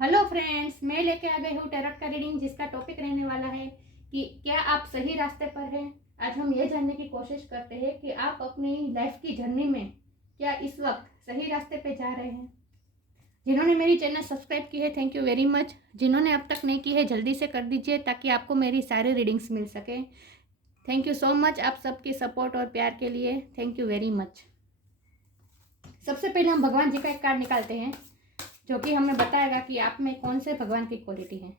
Hello friends, मैं लेके आ गई हूँ टैरोट का रीडिंग, जिसका टॉपिक रहने वाला है कि क्या आप सही रास्ते पर हैं। आज हम ये जानने की कोशिश करते हैं कि आप अपनी लाइफ की जर्नी में क्या इस वक्त सही रास्ते पे जा रहे हैं। जिन्होंने मेरी चैनल सब्सक्राइब की है, थैंक यू वेरी मच। जिन्होंने अब तक नहीं की है, जल्दी से कर दीजिए ताकि आपको मेरी सारी रीडिंग्स मिल सके। थैंक यू सो मच आप सबकी सपोर्ट और प्यार के लिए, थैंक यू वेरी मच। सबसे पहले हम भगवान जी का एक कार्ड निकालते हैं, जो कि हमें बताएगा कि आप में कौन से भगवान की क्वालिटी है।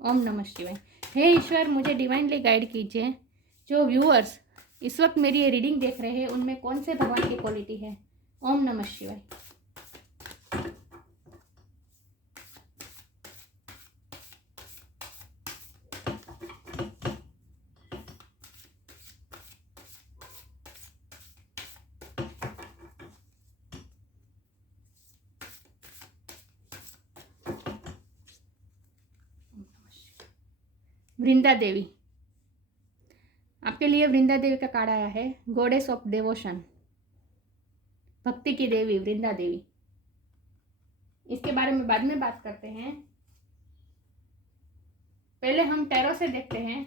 ओम नमः शिवाय। हे ईश्वर, मुझे डिवाइनली गाइड कीजिए। जो व्यूअर्स इस वक्त मेरी ये रीडिंग देख रहे हैं, उनमें कौन से भगवान की क्वालिटी है। ओम नमः शिवाय। वृंदा देवी, आपके लिए वृंदा देवी का कार्ड आया है। गॉडेस ऑफ डिवोशन, भक्ति की देवी वृंदा देवी। इसके बारे में बाद में बात करते हैं। पहले हम टैरो से देखते हैं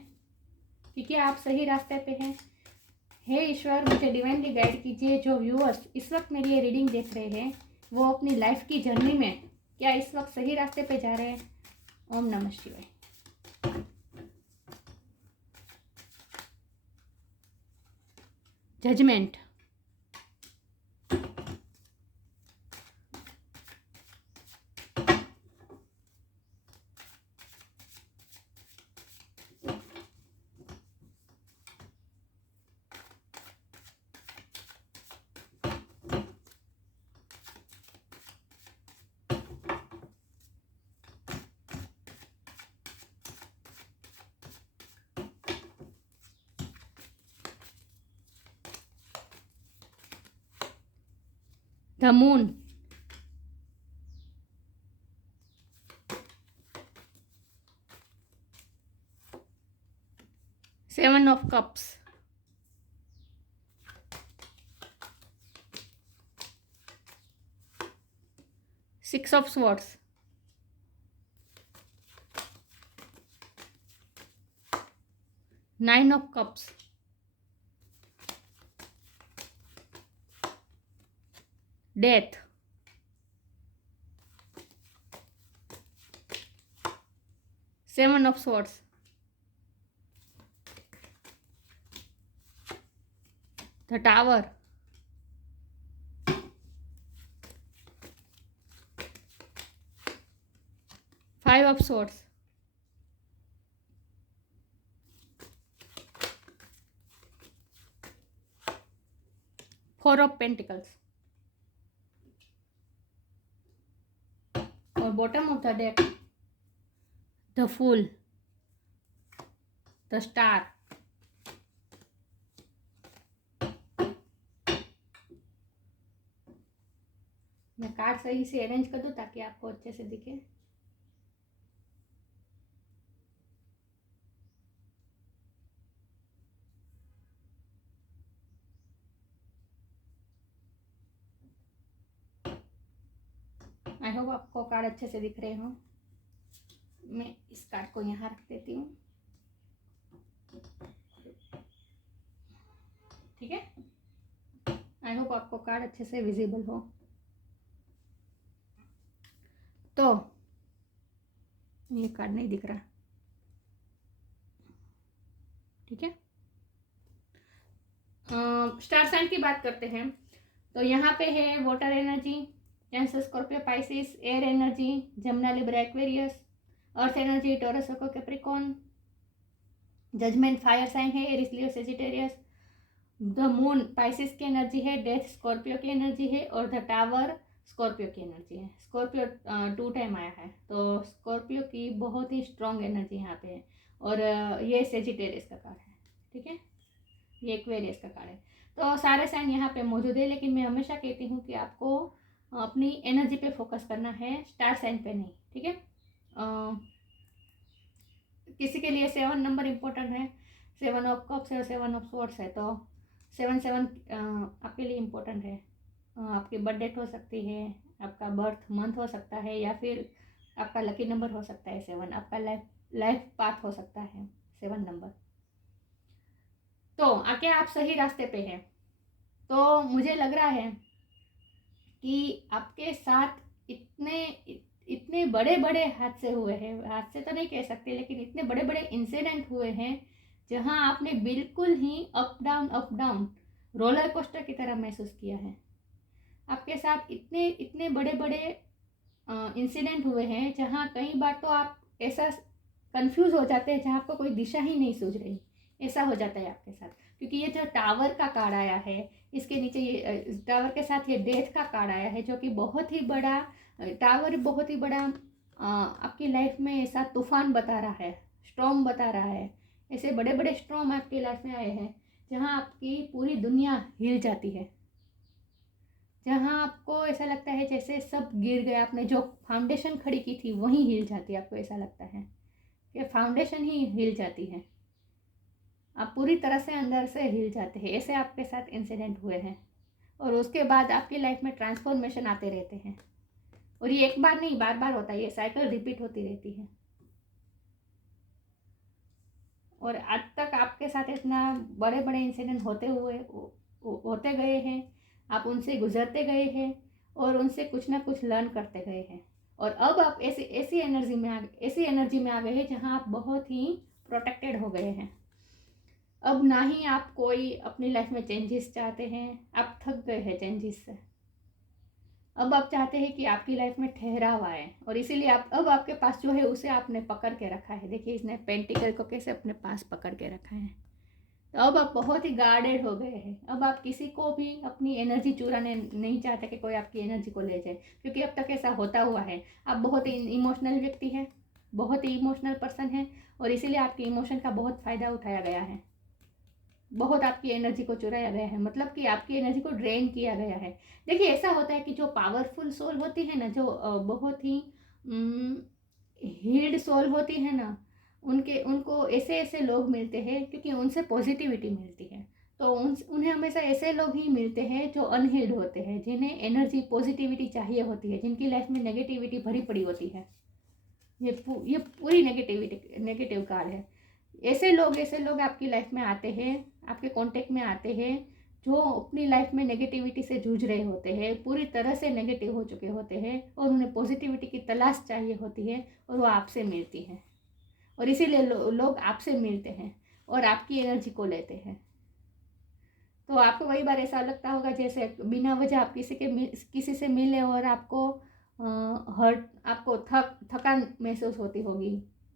कि क्या आप सही रास्ते पे हैं। हे ईश्वर, मुझे डिवाइनली गाइड कीजिए। जो व्यूअर्स इस वक्त मेरी ये रीडिंग देख रहे हैं, वो अपनी लाइफ की जर्नी में क्या इस वक्त सही रास्ते पे जा रहे हैं। ओम नमः शिवाय। Judgment, the moon, seven of cups, six of swords, nine of cups, death, seven of swords, the tower, five of swords, four of pentacles और bottom of the deck the fool, the star. मैं card सही से arrange कर दूं ताकि आपको अच्छे से दिखे। आई होप आपको कार्ड अच्छे से दिख रहे हो। मैं इस कार्ड को यहाँ रख देती हूँ, ठीक है। आई होप आपको कार्ड अच्छे से विजिबल हो। तो ये कार्ड नहीं दिख रहा, ठीक है। स्टार साइन की बात करते हैं तो यहाँ पे है water energy, Cancer, Scorpio, Pisces. Air energy, Gemini, Libra, Aquarius. Earth energy, Taurus, Virgo, Capricorn. Judgment, fire sign है, Aries, Leo, Sagittarius. The moon Pisces की एनर्जी है, डेथ स्कॉर्पियो की एनर्जी है और द टावर स्कॉर्पियो की energy है। Scorpio 2 time आया है, तो स्कॉर्पियो की बहुत ही स्ट्रॉन्ग एनर्जी यहाँ पे है। और ये सेजिटेरियस का कार्ड है, ठीक है। ये एक्वेरियस का कार्ड है। तो सारे साइन यहाँ पे मौजूद है, लेकिन मैं हमेशा कहती हूँ कि आपको अपनी एनर्जी पे फोकस करना है, स्टार साइन पे नहीं, ठीक है। किसी के लिए 7 नंबर इम्पोर्टेंट है, 7 ऑफ कप्स है, 7 ऑफ स्वॉर्ड्स है, तो 7 आपके लिए इम्पोर्टेंट है। आपकी बर्थ डेट हो सकती है, आपका बर्थ मंथ हो सकता है, या फिर आपका लकी नंबर हो सकता है 7, आपका लाइफ पाथ हो सकता है 7 नंबर। तो आके आप सही रास्ते पे हैं। तो मुझे लग रहा है कि आपके साथ इतने इतने बड़े बड़े हादसे हुए हैं, हादसे तो नहीं कह सकते, लेकिन इतने बड़े बड़े इंसिडेंट हुए हैं जहां आपने बिल्कुल ही अप डाउन रोलर कोस्टर की तरह महसूस किया है। आपके साथ इतने इतने बड़े बड़े इंसिडेंट हुए हैं जहाँ कई बार तो आप ऐसा कंफ्यूज हो जाते हैं, जहाँ आपको कोई दिशा ही नहीं सूझ रही, ऐसा हो जाता है आपके साथ। क्योंकि ये जो टावर का कार्ड आया है, इसके नीचे ये टावर के साथ ये डेथ का कार्ड आया है, जो कि बहुत ही बड़ा टावर, बहुत ही बड़ा आपकी लाइफ में ऐसा तूफान बता रहा है, स्टॉर्म बता रहा है। ऐसे बड़े बड़े स्टॉर्म आपकी लाइफ में आए हैं जहाँ आपकी पूरी दुनिया हिल जाती है, जहाँ आपको ऐसा लगता है जैसे सब गिर गया, आपने जो फाउंडेशन खड़ी की थी वहीं हिल जाती है। आपको ऐसा लगता है कि फाउंडेशन ही हिल जाती है, आप पूरी तरह से अंदर से हिल जाते हैं। ऐसे आपके साथ इंसिडेंट हुए हैं और उसके बाद आपकी लाइफ में ट्रांसफॉर्मेशन आते रहते हैं। और ये एक बार नहीं, बार बार होता है, ये साइकिल रिपीट होती रहती है। और आज तक आपके साथ इतना बड़े बड़े इंसिडेंट होते गए हैं, आप उनसे गुजरते गए हैं और उनसे कुछ ना कुछ लर्न करते गए हैं। और अब आप ऐसी एनर्जी में आ गए हैं जहां आप बहुत ही प्रोटेक्टेड हो गए हैं। अब ना ही आप कोई अपनी लाइफ में चेंजेस चाहते हैं, आप थक गए हैं चेंजेस से। अब आप चाहते हैं कि आपकी लाइफ में ठहराव आए, और इसीलिए अब आपके पास जो है उसे आपने पकड़ के रखा है। देखिए इसने पेंटिकल को कैसे अपने पास पकड़ के रखा है। तो अब आप बहुत ही गार्डेड हो गए हैं। अब आप किसी को भी अपनी एनर्जी चुराने नहीं चाहते कि कोई आपकी एनर्जी को ले जाए, क्योंकि अब तक ऐसा होता हुआ है। आप बहुत ही इमोशनल व्यक्ति हैं, बहुत ही इमोशनल पर्सन हैं, और इसीलिए आपके इमोशन का बहुत फ़ायदा उठाया गया है, बहुत आपकी एनर्जी को चुराया गया है, मतलब कि आपकी एनर्जी को ड्रेन किया गया है। देखिए ऐसा होता है कि जो पावरफुल सोल होती है ना, जो बहुत ही हील्ड सोल होती है ना, उनको ऐसे ऐसे लोग मिलते हैं क्योंकि उनसे पॉजिटिविटी मिलती है। तो उन्हें हमेशा ऐसे लोग ही मिलते हैं जो अनहील्ड होते हैं, जिन्हें एनर्जी पॉजिटिविटी चाहिए होती है, जिनकी लाइफ में नेगेटिविटी भरी पड़ी होती है। ये पूरी नेगेटिव कार्ड है। ऐसे लोग आपकी लाइफ में आते हैं, आपके कांटेक्ट में आते हैं, जो अपनी लाइफ में नेगेटिविटी से जूझ रहे होते हैं, पूरी तरह से नेगेटिव हो चुके होते हैं, और उन्हें पॉजिटिविटी की तलाश चाहिए होती है, और वो आपसे मिलती है। और इसीलिए लोग आपसे मिलते हैं और आपकी एनर्जी को लेते हैं। तो आपको कई बार ऐसा लगता होगा जैसे बिना वजह आप किसी से मिले और आपको आपको थकान महसूस होती होगी।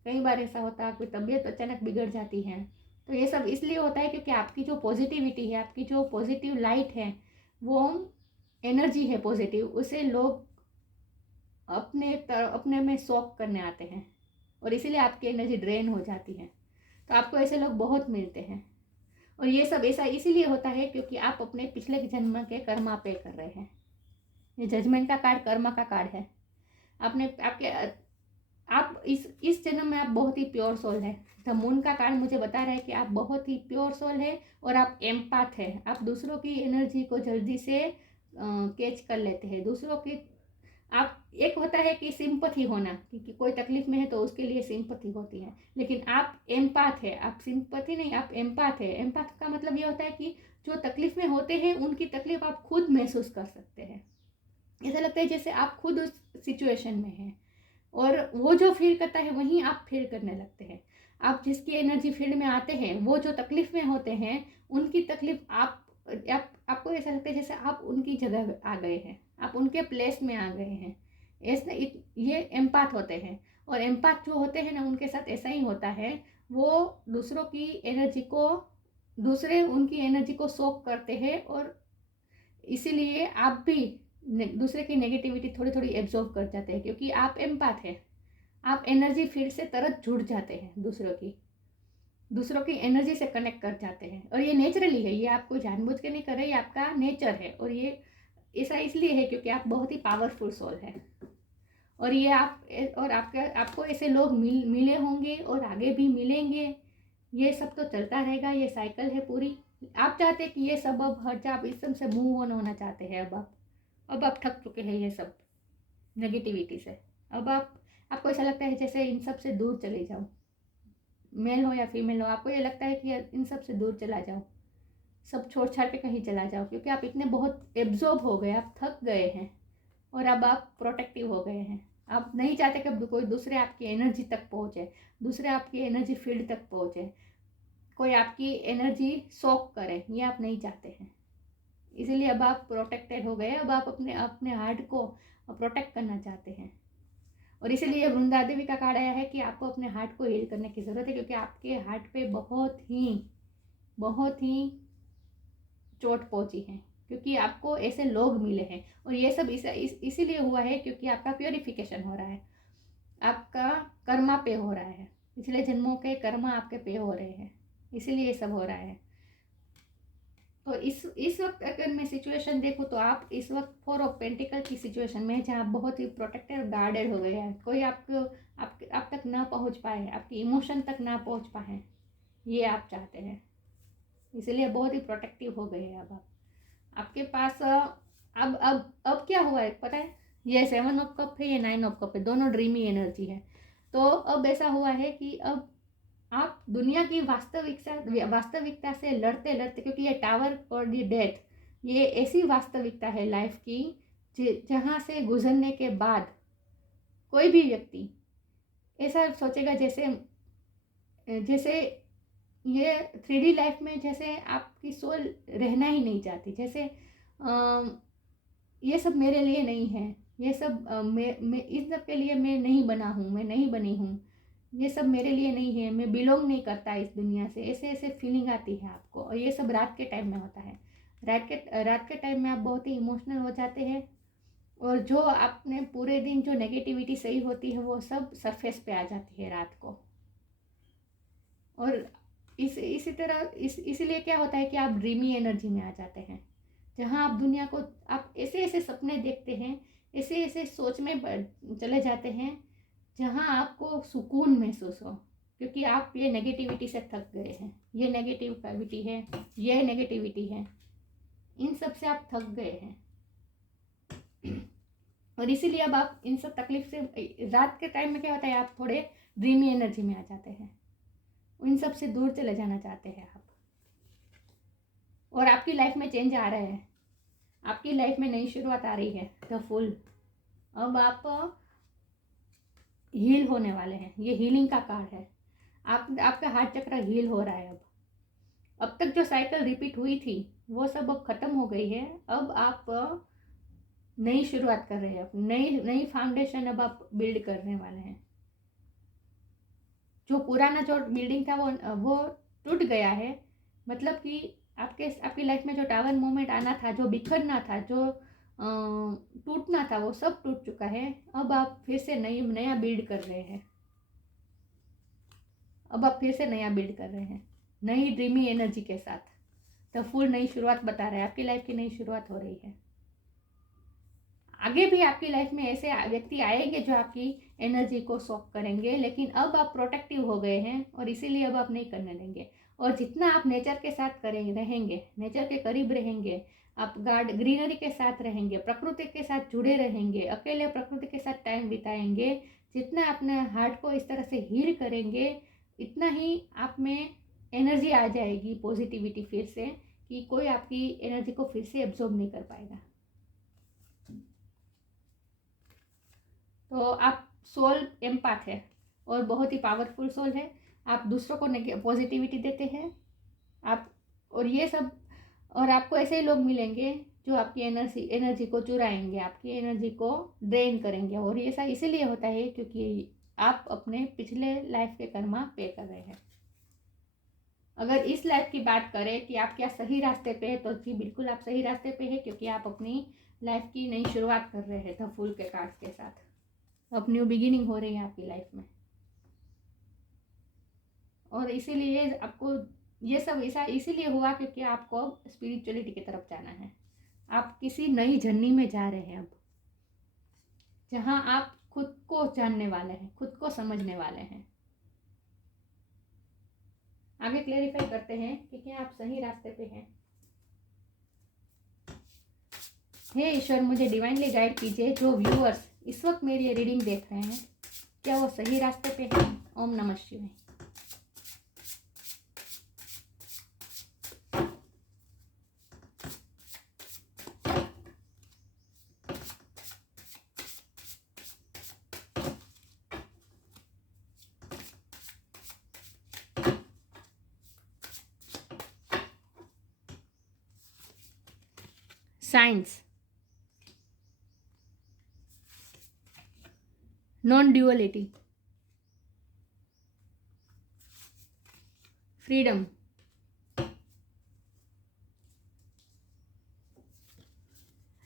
कई बार ऐसा होता है, आपकी तबीयत अचानक बिगड़ जाती है। तो ये सब इसलिए होता है क्योंकि आपकी जो पॉजिटिविटी है, आपकी जो पॉजिटिव लाइट है, वो एनर्जी है पॉजिटिव, उसे लोग अपने में सॉक करने आते हैं, और इसीलिए आपकी एनर्जी ड्रेन हो जाती है। तो आपको ऐसे लोग बहुत मिलते हैं। और ये सब ऐसा इसीलिए होता है क्योंकि आप अपने पिछले जन्म के कर्मा पे कर रहे हैं। ये जजमेंट का कार्ड कर्मा का कार्ड है। आप इस जन्म में आप बहुत ही प्योर सोल है। द मून का कार्ड मुझे बता रहा है कि आप बहुत ही प्योर सोल है और आप एम्पाथ है। आप दूसरों की एनर्जी को जल्दी से कैच कर लेते हैं। दूसरों की आप एक होता है कि सिंपथी होना, कि कोई तकलीफ में है तो उसके लिए सिंपथी होती है, लेकिन आप एम्पाथ है। आप सिंपथी नहीं, आप एम्पाथ है। एम्पाथ का मतलब ये होता है कि जो तकलीफ में होते हैं उनकी तकलीफ आप खुद महसूस कर सकते हैं। ऐसा लगता है जैसे आप खुद उस सिचुएशन में हैं, और वो जो फील करता है वहीं आप फील करने लगते हैं। आप जिसकी एनर्जी फील्ड में आते हैं, वो जो तकलीफ में होते हैं, उनकी तकलीफ आपको ऐसा लगता है जैसे आप उनकी जगह आ गए हैं, आप उनके प्लेस में आ गए हैं। ऐसे ये एम्पाथ होते हैं। और एम्पाथ जो होते हैं ना, उनके साथ ऐसा ही होता है। वो दूसरों की एनर्जी को दूसरे उनकी एनर्जी को सोक करते हैं, और इसीलिए आप भी दूसरे की नेगेटिविटी थोड़ी थोड़ी एब्जॉर्व कर जाते हैं, क्योंकि आप एम्पाथ है। आप एनर्जी फील्ड से तरत जुड़ जाते हैं, दूसरों की एनर्जी से कनेक्ट कर जाते हैं। और ये नेचुरली है, ये आपको जानबूझ के नहीं कर रहे, ये आपका नेचर है। और ये ऐसा इसलिए है क्योंकि आप बहुत ही पावरफुल सोल है। और ये आपको ऐसे लोग मिले होंगे और आगे भी मिलेंगे। ये सब तो चलता रहेगा, ये साइकिल है पूरी। आप चाहते हैं कि ये सब अब हट जाए, आप इस सब से मूव ऑन होना चाहते हैं। अब आप थक चुके हैं ये सब नेगेटिविटी से। अब आपको ऐसा लगता है जैसे इन सब से दूर चले जाओ, मेल हो या फीमेल हो, आपको ये लगता है कि इन सब से दूर चला जाओ, सब छोड़ छाड़ के कहीं चला जाओ, क्योंकि आप इतने बहुत एब्जॉर्ब हो गए, आप थक गए हैं और अब आप प्रोटेक्टिव हो गए हैं। आप नहीं चाहते कि कोई दूसरे आपकी एनर्जी तक पहुँचे, दूसरे आपकी एनर्जी फील्ड तक पहुँचे, कोई आपकी एनर्जी सोक करे, ये आप नहीं चाहते हैं। इसीलिए अब आप प्रोटेक्टेड हो गए, अब आप अपने अपने हार्ट को प्रोटेक्ट करना चाहते हैं। और इसीलिए वृंदा देवी का कार्ड आया है कि आपको अपने हार्ट को हील करने की ज़रूरत है, क्योंकि आपके हार्ट पे बहुत ही चोट पहुंची है, क्योंकि आपको ऐसे लोग मिले हैं। और ये सब इसीलिए हुआ है क्योंकि आपका प्योरिफिकेशन हो रहा है, आपका कर्मा पे हो रहा है, पिछले जन्मों के कर्मा आपके पे हो रहे हैं, इसीलिए ये सब हो रहा है। तो इस वक्त अगर मैं सिचुएशन देखूँ तो आप इस वक्त 4 ऑफ पेंटिकल की सिचुएशन में, जहाँ आप बहुत ही प्रोटेक्टेड और गार्डेड हो गए हैं, कोई आप तक ना पहुँच पाए, आपकी इमोशन तक ना पहुँच पाए, ये आप चाहते हैं। इसलिए बहुत ही प्रोटेक्टिव हो गए हैं अब आप। आपके पास अब क्या हुआ है पता है, ये 7 ऑफ कप है, ये 9 ऑफ कप है, दोनों ड्रीमी एनर्जी है। तो अब ऐसा हुआ है कि अब आप दुनिया की वास्तविकता से लड़ते लड़ते, क्योंकि ये टावर और ये डेथ, ये ऐसी वास्तविकता है लाइफ की जहाँ से गुजरने के बाद कोई भी व्यक्ति ऐसा सोचेगा जैसे जैसे ये 3D लाइफ में जैसे आपकी सोल रहना ही नहीं चाहती, जैसे ये सब मेरे लिए नहीं है, ये सब मैं इस सब के लिए मैं नहीं बना हूँ, मैं नहीं बनी हूँ, ये सब मेरे लिए नहीं है, मैं बिलोंग नहीं करता इस दुनिया से, ऐसे ऐसे फीलिंग आती है आपको। और ये सब रात के टाइम में होता है। रात के टाइम में आप बहुत ही इमोशनल हो जाते हैं, और जो आपने पूरे दिन जो नेगेटिविटी सही होती है वो सब सरफेस पे आ जाती है रात को। और इसी तरह इसीलिए क्या होता है कि आप ड्रीमी एनर्जी में आ जाते हैं, जहाँ आप दुनिया को, आप ऐसे ऐसे सपने देखते हैं, ऐसे ऐसे सोच में चले जाते हैं जहाँ आपको सुकून महसूस हो, क्योंकि आप ये नेगेटिविटी से थक गए हैं, ये नेगेटिविटी है, ये नेगेटिविटी है, इन सब से आप थक गए हैं। और इसीलिए अब आप इन सब तकलीफ से, रात के टाइम में क्या होता है, आप थोड़े ड्रीमी एनर्जी में आ जाते हैं, इन सब से दूर चले जाना चाहते हैं आप। और आपकी लाइफ में चेंज आ रहे हैं, आपकी लाइफ में नई शुरुआत आ रही है, द फुल। अब आप हील होने वाले हैं, ये हीलिंग का कार्ड है। आपका हार्ट चक्र हील हो रहा है। अब तक जो साइकिल रिपीट हुई थी वो सब अब खत्म हो गई है। अब आप नई शुरुआत कर रहे हैं, नई फाउंडेशन अब आप बिल्ड करने वाले हैं। जो पुराना जो बिल्डिंग था वो टूट गया है, मतलब कि आपकी लाइफ में जो टावर मोमेंट आना था, जो बिखरना था, जो टूटना था, वो सब टूट चुका है। अब आप फिर से नया बिल्ड कर रहे हैं। अब आप फिर से नया बिल्ड कर रहे हैं, नई ड्रीमी एनर्जी के साथ। तो फुल नई शुरुआत बता रहा है, आपकी लाइफ की नई शुरुआत हो रही है। आगे भी आपकी लाइफ में ऐसे व्यक्ति आएंगे जो आपकी एनर्जी को सॉक करेंगे, लेकिन अब आप प्रोटेक्टिव हो गए हैं और इसीलिए अब आप नहीं करने देंगे। और जितना आप नेचर के साथ रहेंगे, नेचर के करीब रहेंगे, आप ग्रीनरी के साथ रहेंगे, प्रकृति के साथ जुड़े रहेंगे, अकेले प्रकृति के साथ टाइम बिताएंगे, जितना अपने हार्ट को इस तरह से हील करेंगे, इतना ही आप में एनर्जी आ जाएगी, पॉजिटिविटी फिर से, कि कोई आपकी एनर्जी को फिर से एब्जॉर्ब नहीं कर पाएगा। तो आप सोल एम्पैथ है और बहुत ही पावरफुल सोल है। आप दूसरों को पॉजिटिविटी देते हैं आप, और ये सब, और आपको ऐसे ही लोग मिलेंगे जो आपकी एनर्जी को चुराएंगे, आपकी एनर्जी को ड्रेन करेंगे। और ये सब इसीलिए होता है क्योंकि आप अपने पिछले लाइफ के कर्मा पे कर रहे हैं। अगर इस लाइफ की बात करें कि आप क्या सही रास्ते पे है, तो जी बिल्कुल आप सही रास्ते पे है, क्योंकि आप अपनी लाइफ की नई शुरुआत कर रहे हैं द फूल के कार्ड्स के साथ। अब न्यू बिगिनिंग हो रही है आपकी लाइफ में, और इसीलिए आपको ये सब ऐसा इसीलिए हुआ क्योंकि आपको स्पिरिचुअलिटी की तरफ जाना है। आप किसी नई जर्नी में जा रहे हैं अब, जहां आप खुद को जानने वाले हैं, खुद को समझने वाले हैं। आगे क्लेरिफाई करते हैं कि क्या आप सही रास्ते पे हैं। हे ईश्वर, मुझे डिवाइनली गाइड कीजिए। जो व्यूअर्स इस वक्त मेरी ये रीडिंग देख रहे हैं, क्या वो सही रास्ते पे है? ओम नमः शिवाय। Science, non duality, freedom,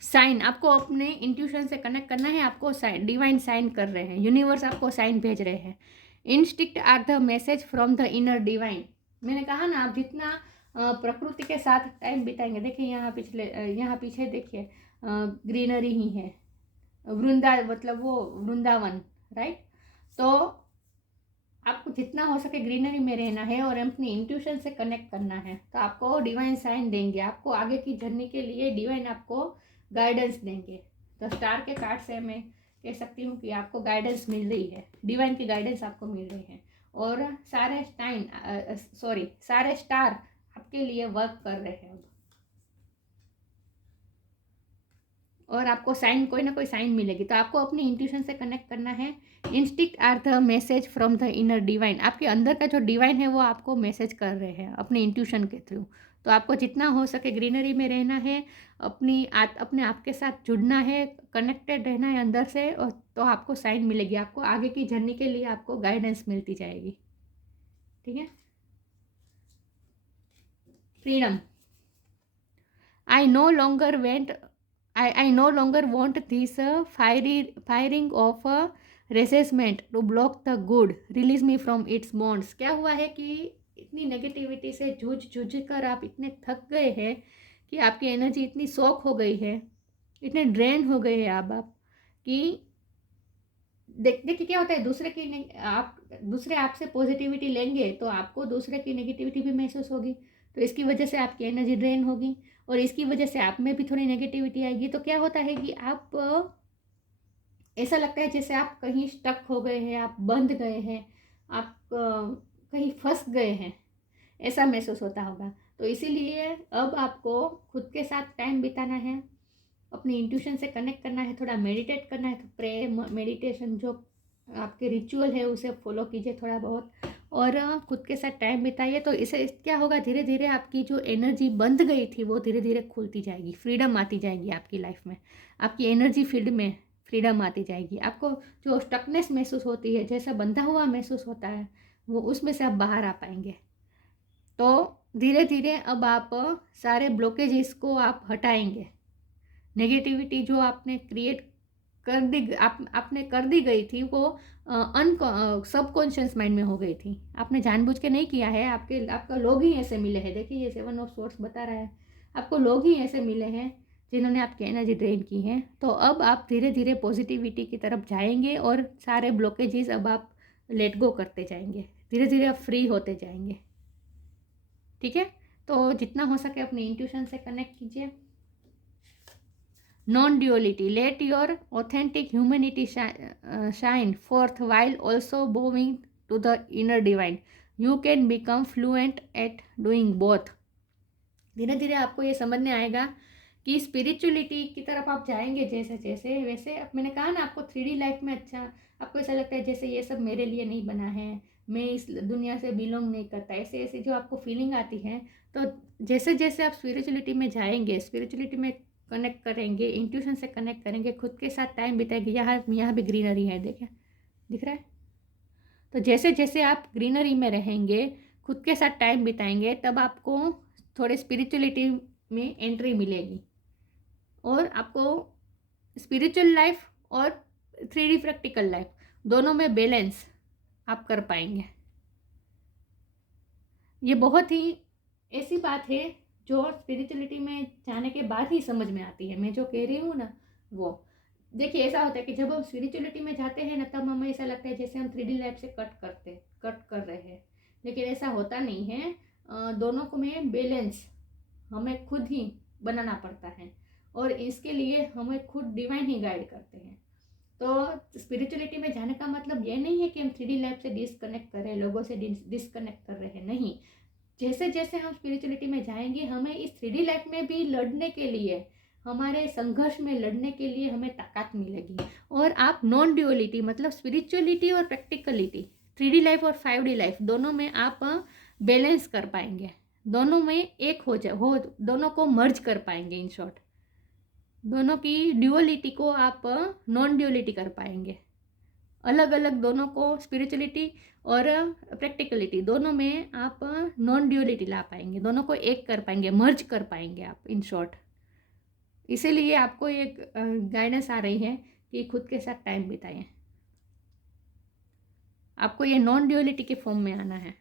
sign. आपको अपने इंट्यूशन से कनेक्ट करना है, आपको साइन, डिवाइन साइन कर रहे हैं, यूनिवर्स आपको साइन भेज रहे हैं। Instinct are the message from the inner divine. मैंने कहा ना, आप जितना प्रकृति के साथ टाइम बिताएंगे, देखिए यहाँ पीछे देखिए ग्रीनरी ही है, मतलब वो वृंदावन, राइट। तो आपको जितना हो सके ग्रीनरी में रहना है और अपनी इंट्यूशन से कनेक्ट करना है, तो आपको डिवाइन साइन देंगे, आपको आगे की जर्नी के लिए डिवाइन आपको गाइडेंस देंगे। तो स्टार के कार्ड से मैं कह सकती हूँ कि आपको गाइडेंस मिल रही है, डिवाइन की गाइडेंस आपको मिल रही है, और सारे स्टार आपके लिए वर्क कर रहे हैं अब, और आपको साइन, कोई ना कोई साइन मिलेगी। तो आपको अपनी इंट्यूशन से कनेक्ट करना है। Instinct are the message from the inner divine. आपके अंदर का जो डिवाइन है वो आपको मैसेज कर रहे हैं अपने इंट्यूशन के थ्रू। तो आपको जितना हो सके ग्रीनरी में रहना है, अपने आप के साथ जुड़ना है, कनेक्टेड रहना है अंदर से, और तो आपको साइन मिलेगी, आपको आगे की जर्नी के लिए आपको गाइडेंस मिलती जाएगी। ठीक है। Freedom, I know longer went I no longer want this firing of resentment to block the good. Release me from its bonds. क्या हुआ है कि इतनी नेगेटिविटी से जूझ कर आप इतने थक गए हैं कि आपकी एनर्जी इतनी सोख हो गई है, इतने ड्रेन हो गए हैं आप कि देखिए क्या होता है, दूसरे आपसे पॉजिटिविटी लेंगे तो आपको दूसरे की नेगेटिविटी भी महसूस होगी, तो इसकी वजह से आपकी एनर्जी ड्रेन होगी, और इसकी वजह से आप में भी थोड़ी नेगेटिविटी आएगी। तो क्या होता है कि आप ऐसा लगता है जैसे आप कहीं स्टक हो गए हैं, आप बंध गए हैं, आप कहीं फंस गए हैं, ऐसा महसूस होता होगा। तो इसीलिए अब आपको खुद के साथ टाइम बिताना है, अपनी इंट्यूशन से कनेक्ट करना है, थोड़ा मेडिटेट करना है। तो प्रेयर मेडिटेशन जो आपके रिचुअल है उसे फॉलो कीजिए थोड़ा बहुत, और खुद के साथ टाइम बिताइए। तो इसे क्या होगा, धीरे धीरे आपकी जो एनर्जी बंद गई थी वो धीरे धीरे खुलती जाएगी, फ्रीडम आती जाएगी आपकी लाइफ में, आपकी एनर्जी फील्ड में फ्रीडम आती जाएगी। आपको जो स्टकनेस महसूस होती है, जैसा बंधा हुआ महसूस होता है, वो उसमें से आप बाहर आ पाएंगे। तो धीरे धीरे अब आप सारे ब्लॉकेजेस को आप हटाएंगे। नेगेटिविटी जो आपने क्रिएट कर दी, आपने कर दी गई थी, वो सबकॉन्शियस माइंड में हो गई थी, आपने जानबूझ के नहीं किया है। आपका लोग ही ऐसे मिले हैं। देखिए ये 7 ऑफ सोर्स बता रहा है, आपको लोग ही ऐसे मिले हैं जिन्होंने आपकी एनर्जी ड्रेन की है। तो अब आप धीरे धीरे पॉजिटिविटी की तरफ जाएंगे, और सारे ब्लॉकेजेस अब आप लेट गो करते जाएंगे, धीरे धीरे आप फ्री होते जाएंगे। ठीक है। तो जितना हो सके अपनी इंट्यूशन से कनेक्ट कीजिए। Non-duality. Let your authentic humanity shine forth while also bowing to the inner divine. You can become fluent at doing both. धीरे धीरे आपको ये समझ में आएगा कि स्पिरिचुअलिटी की तरफ आप जाएंगे जैसे जैसे, वैसे मैंने कहा ना, आपको 3D लाइफ में अच्छा, आपको ऐसा लगता है जैसे ये सब मेरे लिए नहीं बना है, मैं इस दुनिया से बिलोंग नहीं करता, ऐसे ऐसे जो आपको फीलिंग आती है। तो जैसे जैसे आप स्पिरिचुअलिटी में जाएंगे, स्पिरिचुअलिटी में कनेक्ट करेंगे, इंट्यूशन से कनेक्ट करेंगे, खुद के साथ टाइम बिताएंगे। यहाँ भी ग्रीनरी है, देखें, दिख रहा है। तो जैसे जैसे आप ग्रीनरी में रहेंगे, खुद के साथ टाइम बिताएंगे, तब आपको थोड़े स्पिरिचुअलिटी में एंट्री मिलेगी, और आपको स्पिरिचुअल लाइफ और 3D प्रैक्टिकल लाइफ दोनों में बैलेंस आप कर पाएंगे। ये बहुत ही ऐसी बात है जो स्पिरिचुअलिटी में जाने के बाद ही समझ में आती है। मैं जो कह रही हूँ ना, वो देखिए ऐसा होता है कि जब हम स्पिरिचुअलिटी में जाते हैं ना, तब हमें ऐसा लगता है जैसे हम 3D लाइफ से कट कर रहे हैं, लेकिन ऐसा होता नहीं है। दोनों को में बैलेंस हमें खुद ही बनाना पड़ता है, और इसके लिए हमें खुद डिवाइन ही गाइड करते हैं। तो स्पिरिचुअलिटी में जाने का मतलब ये नहीं है कि हम 3D लाइफ से डिस्कनेक्ट कर रहे हैं, लोगों से डिस्कनेक्ट कर रहे हैं, नहीं। जैसे जैसे हम स्पिरिचुअलिटी में जाएंगे, हमें इस 3D लाइफ में भी लड़ने के लिए, हमारे संघर्ष में लड़ने के लिए हमें ताकत मिलेगी। और आप नॉन ड्यूअलिटी मतलब स्पिरिचुअलिटी और प्रैक्टिकलिटी, 3D लाइफ और 5D लाइफ दोनों में आप बैलेंस कर पाएंगे, दोनों में एक हो दोनों को मर्ज कर पाएंगे। इन शॉर्ट, दोनों की ड्यूअलिटी को आप नॉन ड्यूअलिटी कर पाएंगे, अलग अलग दोनों को, स्पिरिचुअलिटी और प्रैक्टिकलिटी दोनों में आप नॉन ड्यूअलिटी ला पाएंगे, दोनों को एक कर पाएंगे, मर्ज कर पाएंगे आप। इन शॉर्ट, इसीलिए आपको एक गाइडेंस आ रही है कि खुद के साथ टाइम बिताएं, आपको ये नॉन ड्यूअलिटी के फॉर्म में आना है,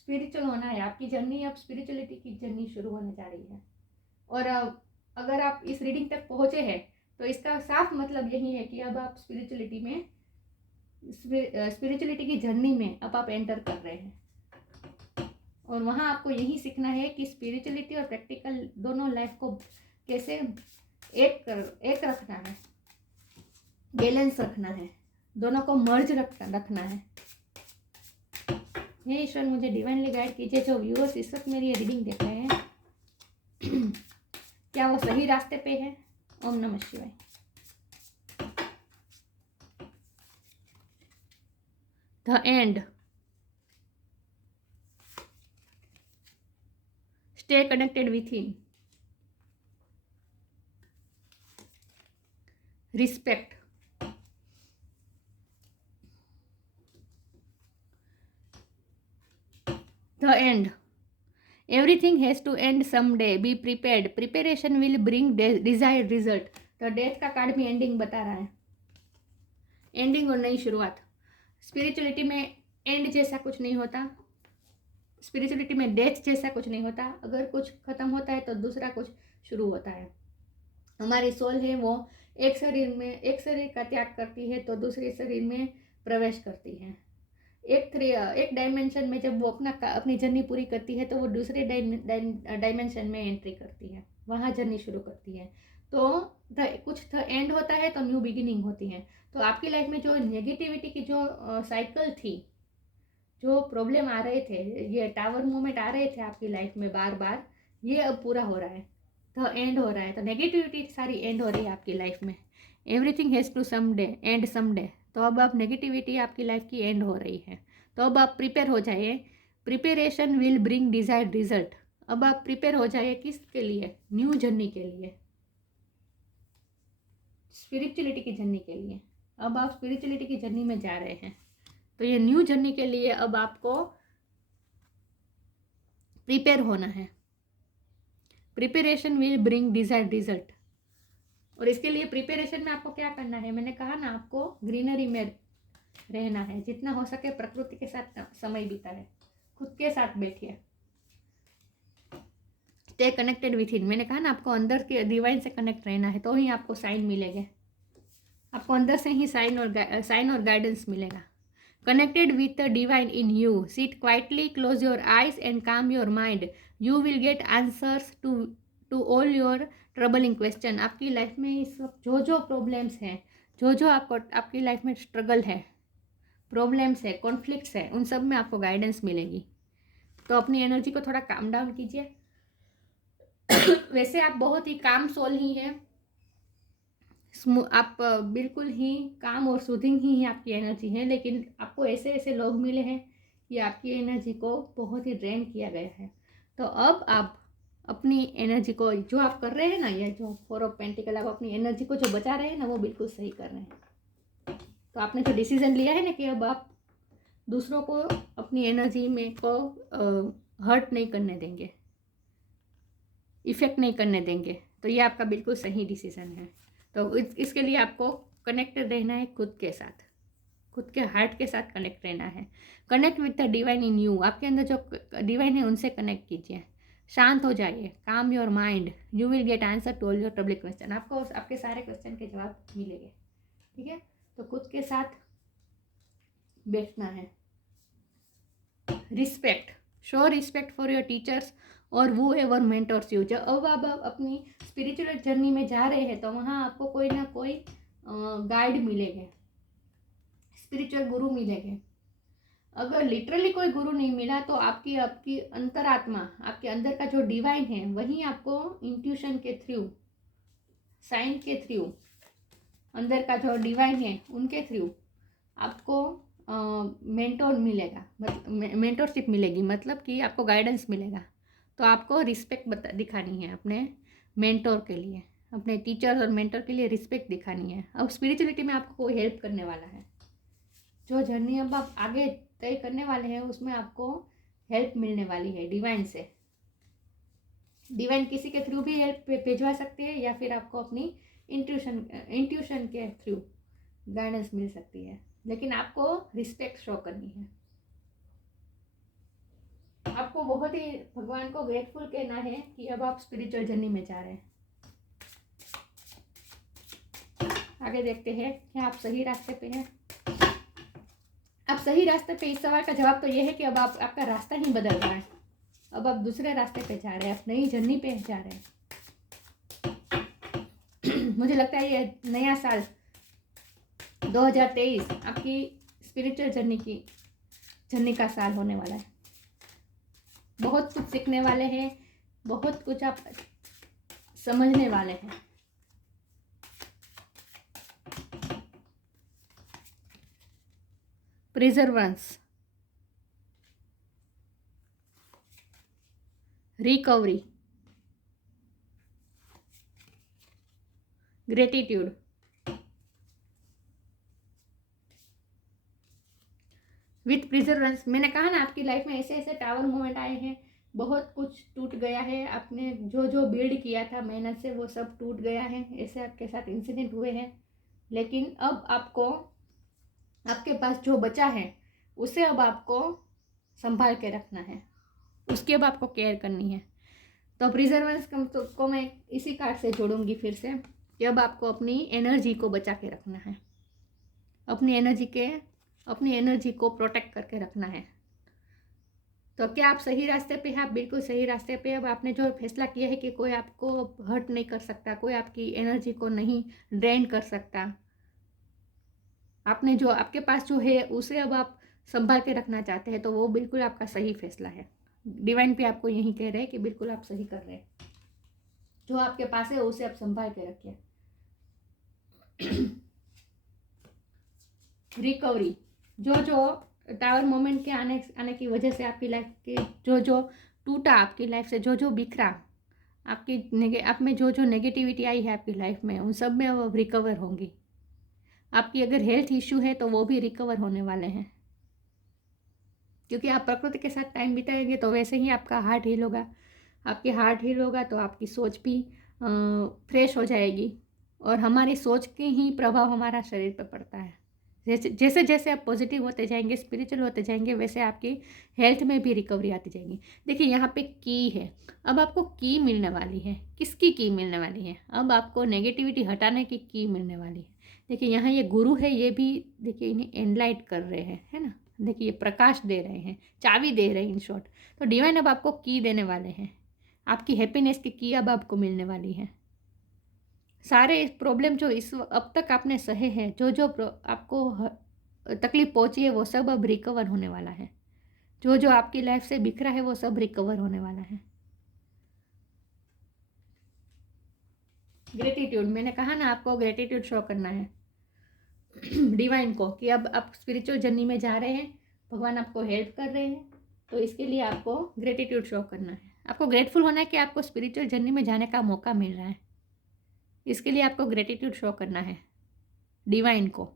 स्पिरिचुअल होना है। आपकी जर्नी अब स्पिरिचुअलिटी की जर्नी शुरू होने जा रही है। और अगर आप इस रीडिंग तक पहुंचे हैं तो इसका साफ मतलब यही है कि अब आप स्पिरिचुअलिटी में, स्पिरिचुअलिटी की जर्नी में अब आप एंटर कर रहे हैं। और वहाँ आपको यही सीखना है कि स्पिरिचुअलिटी और प्रैक्टिकल दोनों लाइफ को कैसे एक रखना है, बैलेंस रखना है, दोनों को मर्ज रखना है। हे ईश्वर, मुझे डिवाइनली गाइड कीजिए। जो व्यूअर्स इस वक्त मेरी ये रीडिंग देख रहे हैं, क्या वो सही रास्ते पे है? ओम नमः शिवाय। The end, stay connected with him, respect, the end, everything has to end someday, be prepared, preparation will bring desired result। तो डेथ का कार्ड भी एंडिंग बता रहा है, एंडिंग और नई शुरुआत। स्पिरिचुअलिटी में एंड जैसा कुछ नहीं होता, स्पिरिचुअलिटी में डेथ जैसा कुछ नहीं होता। अगर कुछ खत्म होता है तो दूसरा कुछ शुरू होता है। हमारी सोल है वो एक शरीर का त्याग करती है तो दूसरे शरीर में प्रवेश करती है। एक डायमेंशन में जब वो अपनी जर्नी पूरी करती है तो वो दूसरे डायमेंशन में एंट्री करती है, वहाँ जर्नी शुरू करती है। तो कुछ एंड होता है तो न्यू बिगिनिंग होती है। तो आपकी लाइफ में जो नेगेटिविटी की जो साइकिल थी, जो प्रॉब्लम आ रहे थे, ये टावर मूवमेंट आ रहे थे आपकी लाइफ में बार बार, ये अब पूरा हो रहा है, तो एंड हो रहा है। तो नेगेटिविटी सारी एंड हो रही है आपकी लाइफ में। Everything has to someday and someday. तो अब नेगेटिविटी आपकी लाइफ की एंड हो रही है। तो अब आप प्रिपेयर हो जाइए, preparation will bring desired result. अब आप प्रिपेयर हो जाइए किसके लिए? न्यू जर्नी के लिए, स्पिरिचुअलिटी की जर्नी के लिए। अब आप स्पिरिचुअलिटी की जर्नी में जा रहे हैं, तो ये न्यू जर्नी के लिए अब आपको प्रिपेयर होना है। Preparation will bring desired result. और इसके लिए प्रिपरेशन में आपको क्या करना है? मैंने कहा ना, आपको ग्रीनरी में रहना है, जितना हो सके प्रकृति के साथ समय बिताए, खुद के साथ बैठिए, स्टे कनेक्टेड विथ इन। मैंने कहा ना, आपको अंदर के डिवाइन से कनेक्ट रहना है, तो ही आपको साइन मिलेंगे, आपको अंदर से ही साइन और गाइडेंस मिलेगा। Connected with the divine in you, sit quietly, close your eyes and calm your mind. You will get answers to all your troubling question। आपकी लाइफ में इस वक्त जो प्रॉब्लम्स हैं, जो आपकी लाइफ में स्ट्रगल है, प्रॉब्लम्स है, कॉन्फ्लिक्ट्स है, उन सब में आपको गाइडेंस मिलेगी। तो अपनी एनर्जी को थोड़ा काम डाउन कीजिए। वैसे आप बहुत ही काम सोल ही हैं, आप बिल्कुल ही काम और सूदिंग ही आपकी एनर्जी है, लेकिन आपको ऐसे लोग मिले हैं कि आपकी एनर्जी को बहुत ही ड्रेन किया गया है। तो अब आप अपनी एनर्जी को, जो आप कर रहे हैं ना, ये जो 4 ऑफ पेंटिकल, आप अपनी एनर्जी को जो बचा रहे हैं ना, वो बिल्कुल सही कर रहे हैं। तो आपने जो डिसीजन लिया है ना कि अब आप दूसरों को अपनी एनर्जी में को हर्ट नहीं करने देंगे, इफ़ेक्ट नहीं करने देंगे, तो ये आपका बिल्कुल सही डिसीजन है। तो इसके लिए आपको कनेक्टेड रहना है खुद के साथ, खुद के हार्ट के साथ कनेक्ट रहना है। Connect with the divine in you, आपके अंदर जो डिवाइन है उनसे कनेक्ट कीजिए। शांत हो जाइए, calm your mind, you will get answer to all your troubling question. आपको आपके सारे क्वेश्चन के जवाब मिलेंगे, ठीक है। तो खुद के साथ बैठना है। Respect, show respect for your teachers और वो है वर मेंटोरशिप। जब अब आप अपनी स्पिरिचुअल जर्नी में जा रहे हैं तो वहाँ आपको कोई ना कोई गाइड मिलेंगे, स्पिरिचुअल गुरु मिलेंगे। अगर लिटरली कोई गुरु नहीं मिला तो आपकी आपकी अंतरात्मा, आपके अंदर का जो डिवाइन है वही आपको इंट्यूशन के थ्रू, साइन के थ्रू, अंदर का जो डिवाइन है उनके थ्रू आपको मेंटोर मिलेगा, मेंटोरशिप मिलेगी, मतलब कि आपको गाइडेंस मिलेगा। तो आपको रिस्पेक्ट दिखानी है अपने मेंटोर के लिए, अपने टीचर और मेंटोर के लिए रिस्पेक्ट दिखानी है। अब स्पिरिचुअलिटी में आपको कोई हेल्प करने वाला है। जो जर्नी अब आप आगे तय करने वाले हैं उसमें आपको हेल्प मिलने वाली है डिवाइन से। डिवाइन किसी के थ्रू भी हेल्प भिजवा सकते हैं या फिर आपको अपनी इंट्यूशन के थ्रू गाइडेंस मिल सकती है, लेकिन आपको रिस्पेक्ट शो करनी है। आपको बहुत ही भगवान को ग्रेटफुल कहना है कि अब आप स्पिरिचुअल जर्नी में जा रहे हैं। आगे देखते हैं क्या आप सही रास्ते पे हैं। आप सही रास्ते पे, इस सवाल का जवाब तो ये है कि अब आपका रास्ता ही बदल रहा है। अब आप दूसरे रास्ते पे जा रहे हैं, आप नई जर्नी पे जा रहे हैं। मुझे लगता है ये नया साल 2023 आपकी स्पिरिचुअल जर्नी का साल होने वाला है। बहुत कुछ सीखने वाले हैं, बहुत कुछ आप समझने वाले हैं। प्रिजर्वेंस, रिकवरी, ग्रेटिट्यूड, विथ प्रिजर्वेंस। मैंने कहा ना आपकी लाइफ में ऐसे ऐसे टावर मोमेंट आए हैं, बहुत कुछ टूट गया है, आपने जो जो बिल्ड किया था मेहनत से वो सब टूट गया है, ऐसे आपके साथ इंसिडेंट हुए हैं। लेकिन अब आपको आपके पास जो बचा है उसे अब आपको संभाल के रखना है, उसकी अब आपको केयर करनी है। तो प्रिजर्वेंस को मैं इसी कार्ड से जोड़ूंगी फिर से कि अब आपको अपनी एनर्जी को बचा के रखना है, अपनी एनर्जी को प्रोटेक्ट करके रखना है। तो क्या आप सही रास्ते पे हैं? आप बिल्कुल सही रास्ते पे। अब आपने जो फैसला किया है कि कोई आपको हर्ट नहीं कर सकता, कोई आपकी एनर्जी को नहीं ड्रेन कर सकता, आपने जो आपके पास जो है उसे अब आप संभाल के रखना चाहते हैं, तो वो बिल्कुल आपका सही फैसला है। डिवाइन पे आपको यही कह रहे हैं कि बिल्कुल आप सही कर रहे हैं। जो आपके पास है उसे आप संभाल के रखिए। रिकवरी, जो जो टावर मोमेंट के आने की वजह से आपकी लाइफ के जो जो टूटा, आपकी लाइफ से जो जो बिखरा, आप में जो जो नेगेटिविटी आई है आपकी लाइफ में, उन सब में अब रिकवर होंगी। आपकी अगर हेल्थ इश्यू है तो वो भी रिकवर होने वाले हैं, क्योंकि आप प्रकृति के साथ टाइम बिताएंगे तो वैसे ही आपका हार्ट हील होगा। आपकी हार्ट हील होगा तो आपकी सोच भी फ्रेश हो जाएगी, और हमारी सोच के ही प्रभाव हमारा शरीर पर पड़ता है। जैसे जैसे आप पॉजिटिव होते जाएंगे, स्पिरिचुअल होते जाएंगे, वैसे आपकी हेल्थ में भी रिकवरी आती जाएगी। देखिए यहाँ पे की है, अब आपको की मिलने वाली है। किसकी की मिलने वाली है? अब आपको नेगेटिविटी हटाने की मिलने वाली है। देखिए यहाँ ये गुरु है, ये भी देखिए इन्हें एनलाइट कर रहे हैं, है ना। देखिए ये प्रकाश दे रहे हैं, चाबी दे रहे हैं इन शॉर्ट। तो डिवाइन अब आपको की देने वाले हैं, आपकी हैप्पीनेस की अब आपको मिलने वाली है। सारे प्रॉब्लम जो अब तक आपने सहे हैं, जो जो आपको तकलीफ पहुंची है, वो सब अब रिकवर होने वाला है। जो जो आपकी लाइफ से बिखरा है वो सब रिकवर होने वाला है। ग्रेटिट्यूड, मैंने कहा ना आपको ग्रेटिट्यूड शो करना है डिवाइन को कि अब आप स्पिरिचुअल जर्नी में जा रहे हैं, भगवान आपको हेल्प कर रहे हैं, तो इसके लिए आपको ग्रेटिट्यूड शो करना है। आपको ग्रेटफुल होना है कि आपको स्पिरिचुअल जर्नी में जाने का मौका मिल रहा है। इसके लिए आपको ग्रेटिट्यूड शो करना है डिवाइन को।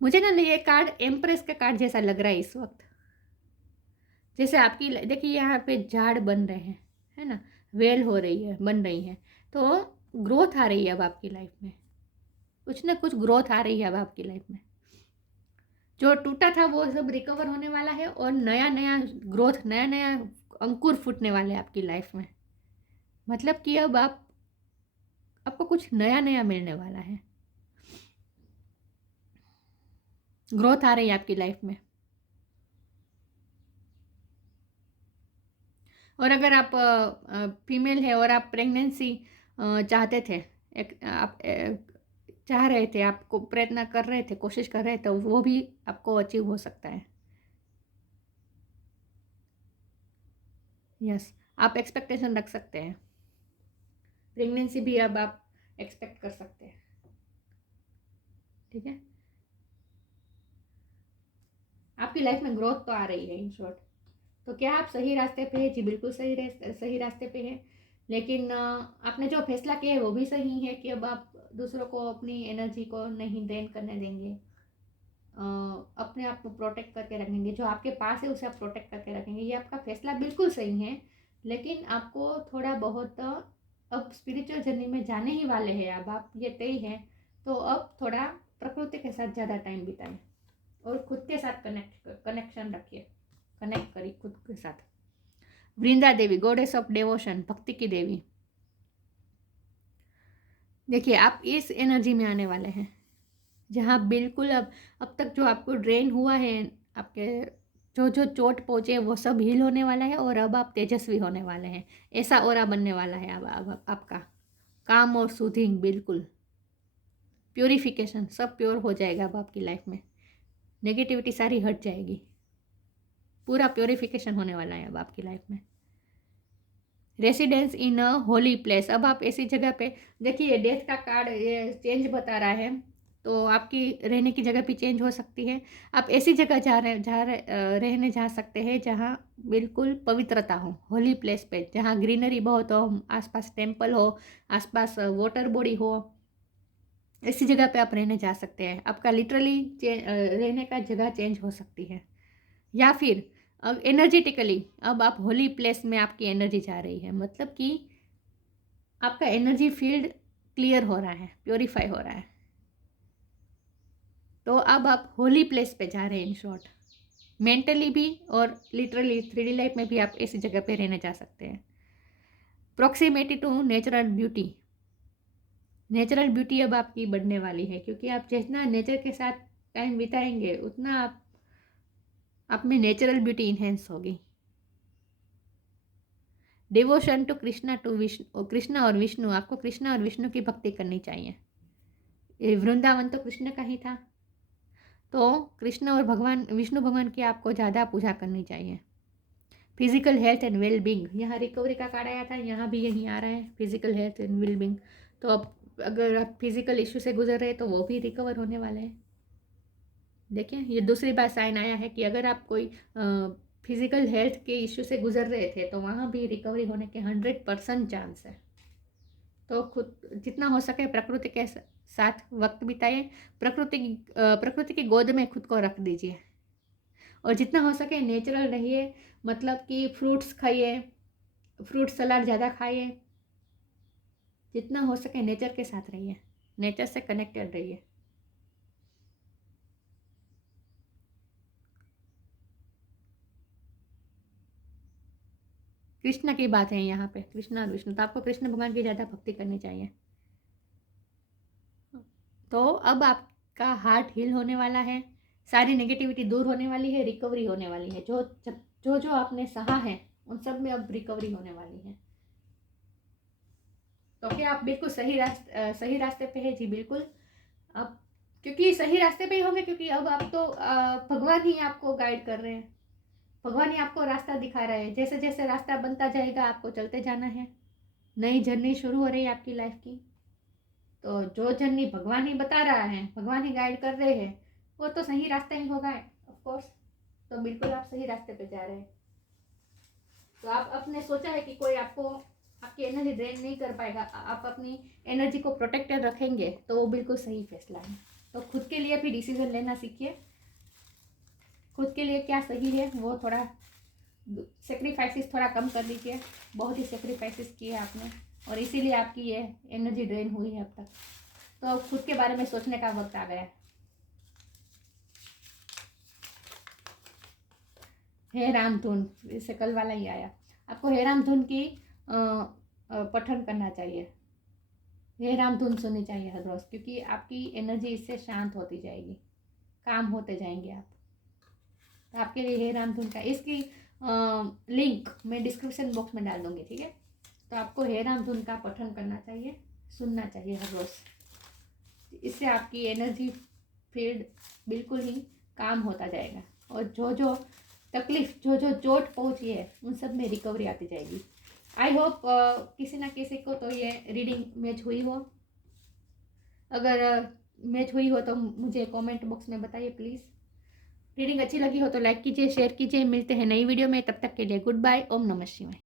मुझे ना ये कार्ड एम्प्रेस का कार्ड जैसा लग रहा है इस वक्त। जैसे आपकी देखिए यहाँ पे झाड़ बन रहे हैं, है ना, वेल हो रही है, बन रही है, तो ग्रोथ आ रही है अब आपकी लाइफ में, कुछ ना कुछ ग्रोथ आ रही है अब आपकी लाइफ में। जो टूटा था वो सब रिकवर होने वाला है, और नया नया ग्रोथ, नया नया अंकुर फूटने वाले हैं आपकी लाइफ में। मतलब कि अब आपको कुछ नया नया मिलने वाला है। ग्रोथ आ रही है आपकी लाइफ में। और अगर आप फीमेल है और आप प्रेगनेंसी चाहते थे, आप चाह रहे थे, आपको प्रयत्न कर रहे थे, कोशिश कर रहे थे, तो वो भी आपको अचीव हो सकता है। यस, आप एक्सपेक्टेशन रख सकते हैं, प्रेगनेंसी भी अब आप एक्सपेक्ट कर सकते हैं। ठीक है, आपकी लाइफ में ग्रोथ तो आ रही है इन शॉर्ट। तो क्या आप सही रास्ते पे है? जी बिल्कुल सही रास्ते पे है। लेकिन आपने जो फैसला किया है वो भी सही है कि अब आप दूसरों को अपनी एनर्जी को नहीं ड्रेन करने देंगे, अपने आप को प्रोटेक्ट करके रखेंगे, जो आपके पास है उसे आप प्रोटेक्ट करके रखेंगे। ये आपका फैसला बिल्कुल सही है। लेकिन आपको थोड़ा बहुत अब स्पिरिचुअल जर्नी में जाने ही वाले हैं, अब आप ये तय है, तो अब थोड़ा प्रकृति के साथ ज़्यादा टाइम बिताएं और खुद के साथ कनेक्शन रखिए, कनेक्ट करिए खुद के साथ। Vrinda Devi, goddess of devotion, भक्ति की देवी। देखिए, आप इस एनर्जी में आने वाले हैं जहाँ बिल्कुल अब तक जो आपको ड्रेन हुआ है, आपके जो जो चोट पहुँचे वो सब हील होने वाला है और अब आप तेजस्वी होने वाले हैं। ऐसा ऑरा बनने वाला है अब आपका। काम और सूथिंग, बिल्कुल प्योरिफिकेशन, सब प्योर हो जाएगा अब आपकी लाइफ में। नेगेटिविटी सारी हट जाएगी, पूरा प्योरिफिकेशन होने वाला है अब आपकी लाइफ में। रेसिडेंस इन अ होली प्लेस, अब आप ऐसी जगह पे, देखिए डेथ का कार्ड ये चेंज बता रहा है, तो आपकी रहने की जगह भी चेंज हो सकती है। आप ऐसी जगह रहने जा सकते हैं जहाँ बिल्कुल पवित्रता हो, होली प्लेस पे, जहाँ ग्रीनरी बहुत हो, आसपास टेम्पल हो, आसपास वाटर बॉडी हो, ऐसी जगह पे आप रहने जा सकते हैं। आपका लिटरली रहने का जगह चेंज हो सकती है। या फिर अब एनर्जेटिकली अब आप होली प्लेस में आपकी एनर्जी जा रही है, मतलब कि आपका एनर्जी फील्ड क्लियर हो रहा है, प्योरीफाई हो रहा है। तो अब आप होली प्लेस पे जा रहे हैं इन शॉर्ट, मेंटली भी और लिटरली 3D लाइफ में भी आप ऐसी जगह पे रहने जा सकते हैं। Proximity to natural beauty, natural beauty अब आपकी बढ़ने वाली है, क्योंकि आप जितना नेचर के साथ टाइम बिताएंगे उतना आप में नेचुरल ब्यूटी इन्हेंस होगी। डिवोशन टू विष्णु, कृष्ण और विष्णु, आपको कृष्ण और विष्णु की भक्ति करनी चाहिए। वृंदावन तो कृष्ण का ही था, तो कृष्ण और विष्णु भगवान की आपको ज़्यादा पूजा करनी चाहिए। Physical health and well being, यहाँ रिकवरी का कार्ड आया था, यहाँ भी यही आ रहा है, physical health and well being. तो अब अगर आप फिजिकल इश्यू से गुजर रहे हैं तो वो भी रिकवर होने वाले हैं। देखिए, ये दूसरी बार साइन आया है कि अगर आप कोई फिजिकल हेल्थ के इश्यू से गुजर रहे थे तो वहाँ भी रिकवरी होने के 100% चांस है। तो खुद जितना हो सके प्रकृति के साथ वक्त बिताइए, प्रकृति की गोद में खुद को रख दीजिए और जितना हो सके नेचुरल रहिए, मतलब कि फ्रूट्स खाइए, फ्रूट सलाद ज़्यादा खाइए, जितना हो सके नेचर के साथ रहिए, नेचर से कनेक्टेड रहिए। कृष्ण की बात है यहाँ पे, कृष्ण और विष्णु, तो आपको कृष्ण भगवान की ज़्यादा भक्ति करनी चाहिए। तो अब आपका हार्ट हील होने वाला है, सारी नेगेटिविटी दूर होने वाली है, रिकवरी होने वाली है। जो आपने सहा है उन सब में अब रिकवरी होने वाली है। तो क्या आप बिल्कुल सही रास्ते पे है? जी बिल्कुल। अब क्योंकि सही रास्ते पे ही होंगे, क्योंकि अब आप तो भगवान ही आपको गाइड कर रहे हैं, भगवान ही आपको रास्ता दिखा रहे हैं। जैसे जैसे रास्ता बनता जाएगा आपको चलते जाना है। नई जर्नी शुरू हो रही है आपकी लाइफ की, तो जो जर्नी भगवान ही बता रहा है, भगवान ही गाइड कर रहे हैं, वो तो सही रास्ता ही होगा ऑफ कोर्स। तो बिल्कुल आप सही रास्ते पे जा रहे हैं। तो आप अपने सोचा है कि कोई आपको आपकी एनर्जी ड्रेन नहीं कर पाएगा, आप अपनी एनर्जी को प्रोटेक्टेड रखेंगे, तो वो बिल्कुल सही फैसला है। तो खुद के लिए भी डिसीजन लेना सीखिए, खुद के लिए क्या सही है वो थोड़ा सेक्रीफाइसेस थोड़ा कम कर लीजिए। बहुत ही सेक्रीफाइसेस किए आपने और इसीलिए आपकी ये एनर्जी ड्रेन हुई है अब तक। तो अब खुद के बारे में सोचने का वक्त आ गया। हे राम धुन, इससे कल वाला ही आया, आपको हे राम धुन की पठन करना चाहिए, हे राम धुन सुननी चाहिए हर रोज़, क्योंकि आपकी एनर्जी इससे शांत होती जाएगी, काम होते जाएंगे आप। तो आपके लिए हे रामधुन का इसकी लिंक मैं डिस्क्रिप्शन बॉक्स में डाल दूँगी, ठीक है। तो आपको हे रामधुन का पठन करना चाहिए, सुनना चाहिए हर रोज़। इससे आपकी एनर्जी फील्ड बिल्कुल ही काम होता जाएगा और जो जो तकलीफ, जो जो चोट पहुंची है, उन सब में रिकवरी आती जाएगी। आई होप किसी ना किसी को तो ये रीडिंग मैच हुई हो। अगर मैच हुई हो तो मुझे कमेंट बॉक्स में बताइए प्लीज़। रीडिंग अच्छी लगी हो तो लाइक कीजिए, शेयर कीजिए। मिलते हैं नई वीडियो में, तब तक के लिए गुड बाय। ओम नमः शिवाय।